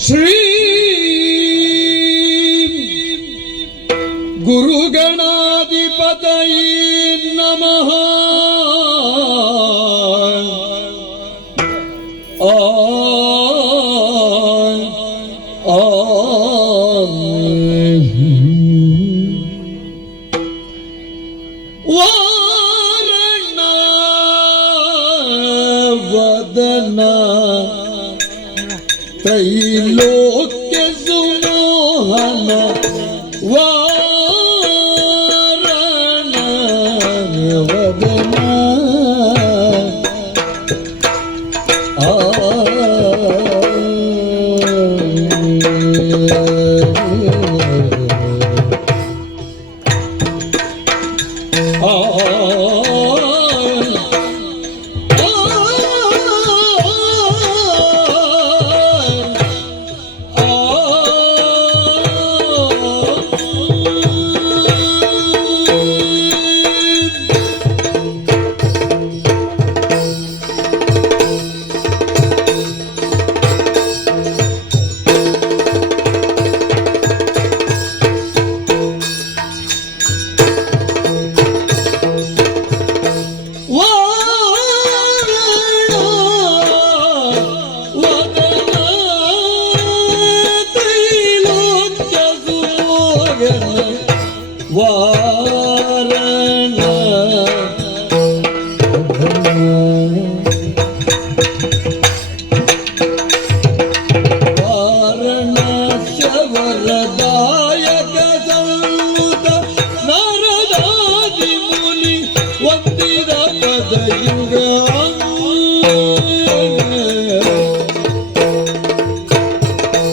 ಶ್ರೀ ಗುರುಗಣಾಧಿಪತಯೇ ನಮಃ. ವಾರಣ ವದನ ತ್ರೈಲೋಕ್ಯ ಸುಮೋಹನ ವಾರಣ ವದನ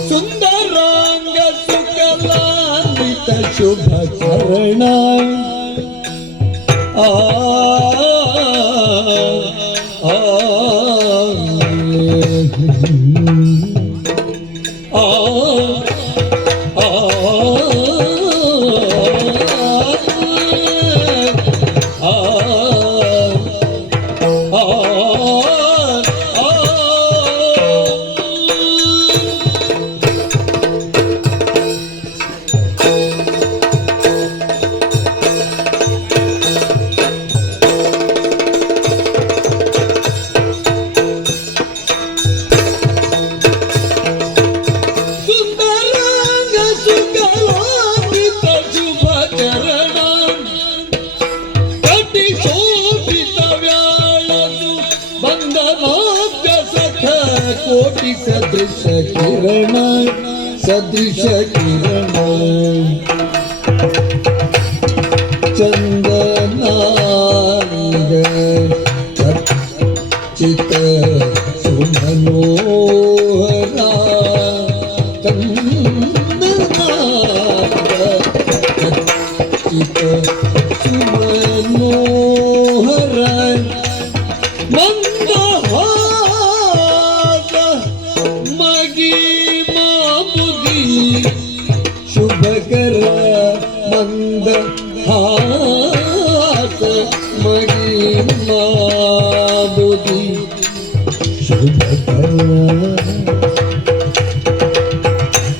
ಸುಂದರಾಂಗ ಸುಕಲಾನ್ವಿತ ಶುಭ ಚರಣ ಕೋಟಿ ಸದೃಶ ಕಿರಣ ಸದೃಶ ಕಿರಣ ಚಂದನಾಂಗ ಚಿತ ಸುಮನೋಹರ ಚಂದನಾಂಗ ಚಿತ ಸುಮನೋಹರ ಶುಭಕರ ಮಂದ ಹಾಸ ಮಗಿ ಮಾಬುದಿ ಶುಭಕರ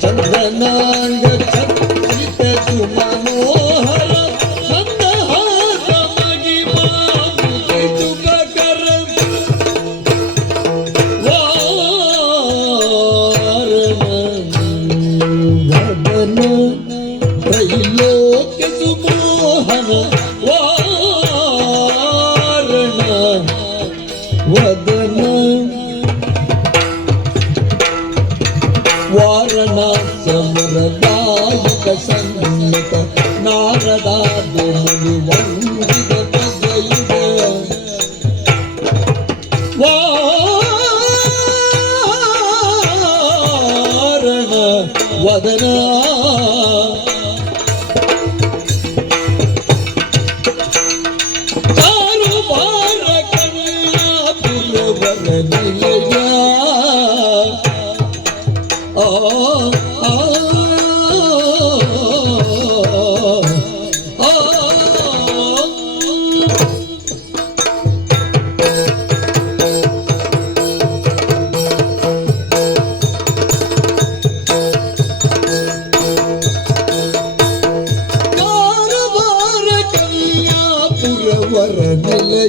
ಚಂದನಾಂಗ ಛತ್ರಿತ ಸುಮನೋಹರ ಮಂದ ಹಾಸ ಮಗಿ ಮಾಬುದಿ ಶುಭಕರ ತ್ರೈಲೋಕ್ಯ ಸುಮೋಹನ ವಾರಣ ವದನ ವಾರಣ ಸಮರದಾಯಕ ಸನ್ನಿತ ನಾರದಾದಿ ಮುನಿ ವಂದಿತ ಪದಯುಗ ವಾರಣ ವದನ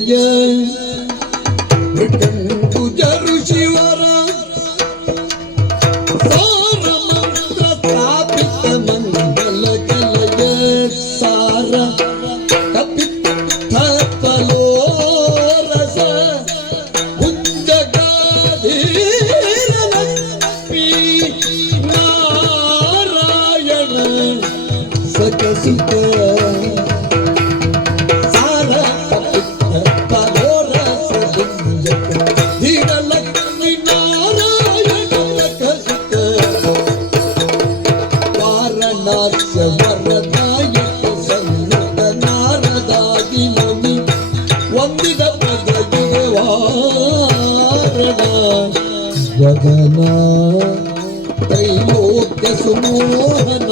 ಕೆಳಗೆ ಗುಜರು ಶಿವರ ಸಾರ ಮಂತ್ರ ಸ್ಥಾಪಿತ ಮಂಗಲ ಕೆಳಗೆ ಸಾರ ಕಪಿತ ಫಲೋರಸ ಉಜ್ಜಗಾಧೀರಲಕ್ಷ್ಮೀ ನಾರಾಯಣ ಸಕಸಿತ ಸಾರ ಕಪಿತ ಫಲೋರಸ ಧೀರಲಕ್ಷ್ಮೀ ನಾರಾಯಣ ಸಕಸಿತ ವಾರಣಾಸ ವರದಾಯಕ ಸನ್ನುತ ನಾರದಾದಿ ನಮಿ ವಂದಿತ ಪದವಿಗೆ ವಾರಣ ವದನ ತ್ರೈಲೋಕ್ಯ ಸುಮೋಹನ